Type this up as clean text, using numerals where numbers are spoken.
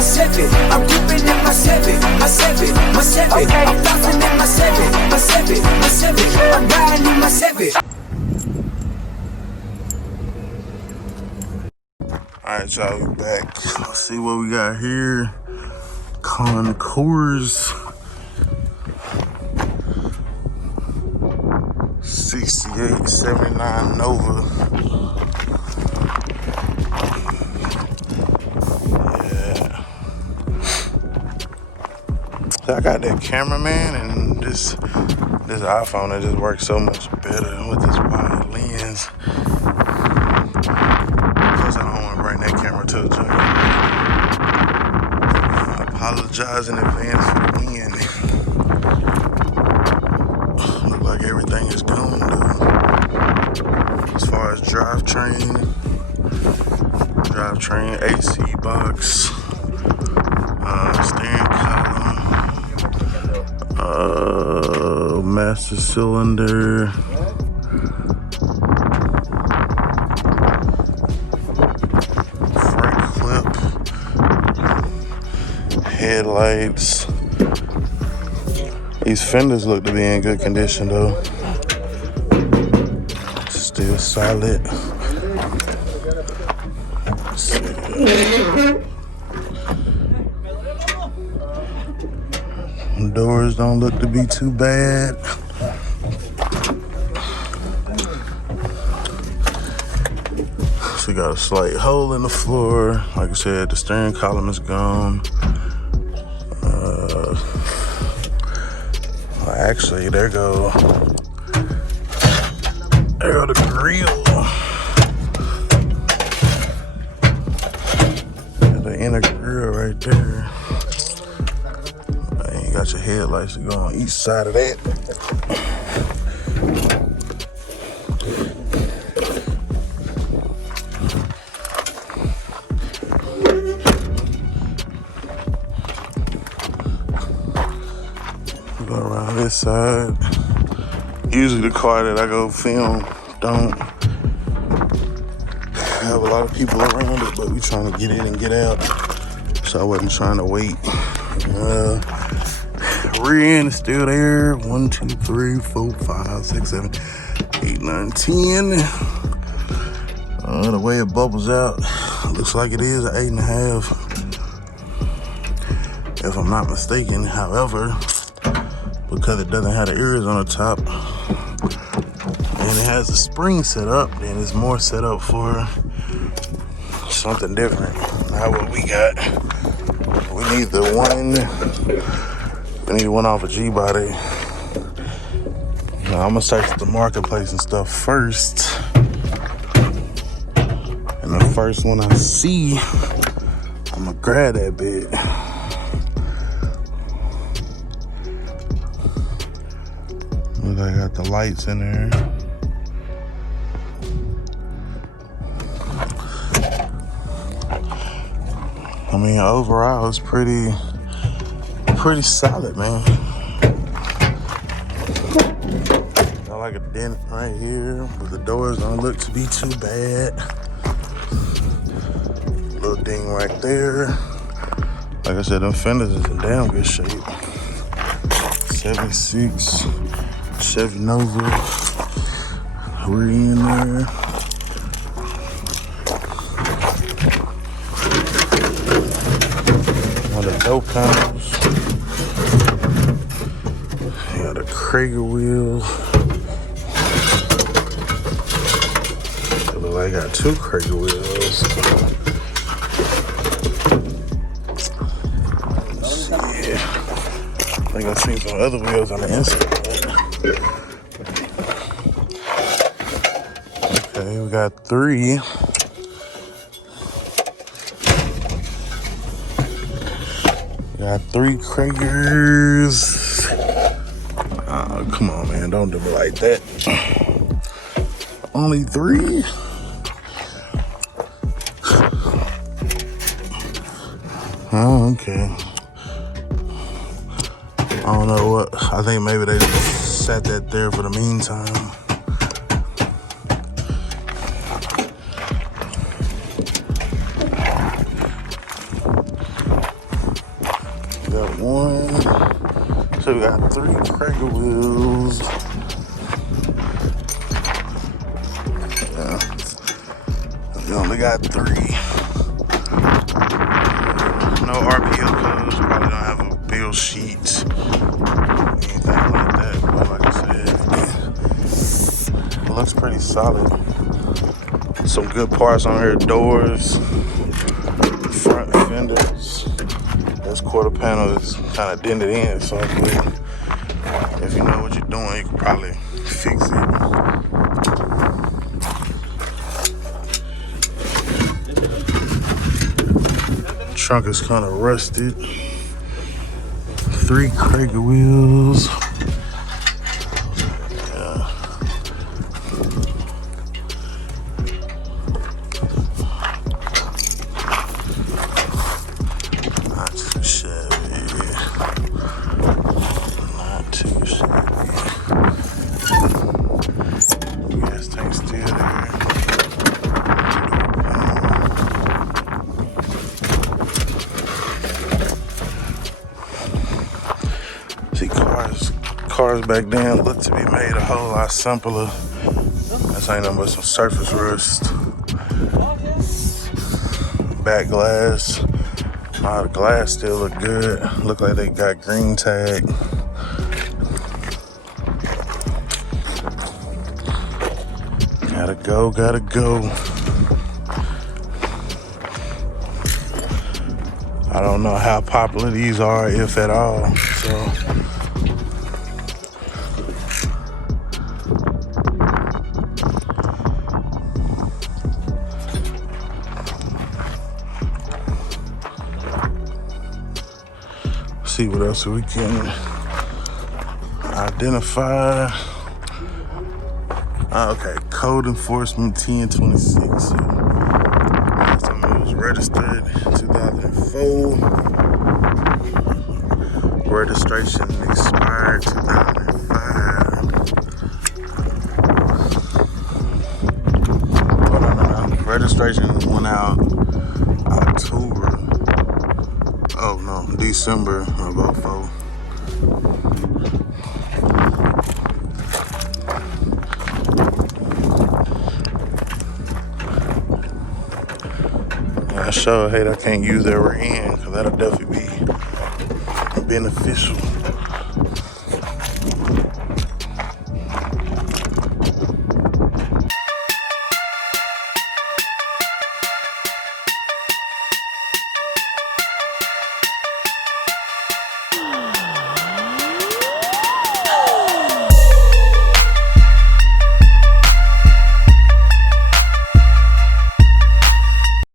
my Chevy. I'm ripping in my Chevy, my Chevy, my Chevy. Okay. I'm bouncing in my Chevy, my Chevy, my Chevy. I'm riding in my Chevy. Alright, y'all, we back. Let's see what we got here. Concours 6879 Nova. Yeah. So I got that cameraman and this iPhone that just works so much better with this wide lens. Plus I don't want to bring that camera to the junkyard. I apologize in advance for the wind. Look like everything is gone though. As far as drivetrain, AC box, steering column, master cylinder, front clip, headlights. These fenders look to be in good condition though. Still solid. Doors don't look to be too bad. She got a slight hole in the floor. Like I said, the steering column is gone. Actually, there go the grill. The inner grill right there. You got your headlights to go on each side of that. Go around this side. Usually the car that I go film don't have a lot of people around it, but we trying to get in and get out. So I wasn't trying to wait. Rear end is still there. 1, 2, 3, 4, 5, 6, 7, 8, 9, 10. The way it bubbles out, looks like it is an 8.5. If I'm not mistaken. However, because it doesn't have the ears on the top and it has a spring set up, then it's more set up for something different. Not what we got. We need the one off a G-body. Now I'm gonna search the marketplace and stuff first. And the first one I see, I'm gonna grab that bit. Look, I got the lights in there. I mean, overall, it's pretty solid, man. Got like a dent right here, but the doors don't look to be too bad. Little ding right there. Like I said, them fenders is in damn good shape. 76 Chevy Nova. We're in there. One of the dope panels. You got a Krager wheel. It look like I got 2 Krager wheels. Yeah. I think I've seen some other wheels on the inside. Okay, we got 3. Got 3 Kragers. Come on, man. Don't do me like that. Only 3? Oh, okay. I don't know what. I think maybe they just sat that there for the meantime. got 3 Krager wheels. Yeah, we only got 3. No RPO codes, probably don't have a bill sheet, anything like that. But like I said, it looks pretty solid. Some good parts on here, doors, front fenders. This quarter panel is kind of dented in, so if you know what you're doing, you can probably fix it. Trunk is kind of rusted. 3 Krager wheels. Not too shabby. Not too shabby. Gas tank still there. See, cars back then look to be made a whole lot simpler. This ain't nothing but some surface rust. Back glass. The glass still look good. Look like they got green tag. Gotta go, gotta go. I don't know how popular these are, if at all. So see what else we can identify. Okay, code enforcement 1026. So last time it was registered 2004. Registration expired 2005. Oh, no. Registration went out October. Oh no, December of 04. I sure hate I can't use that rear end, because that'll definitely be beneficial.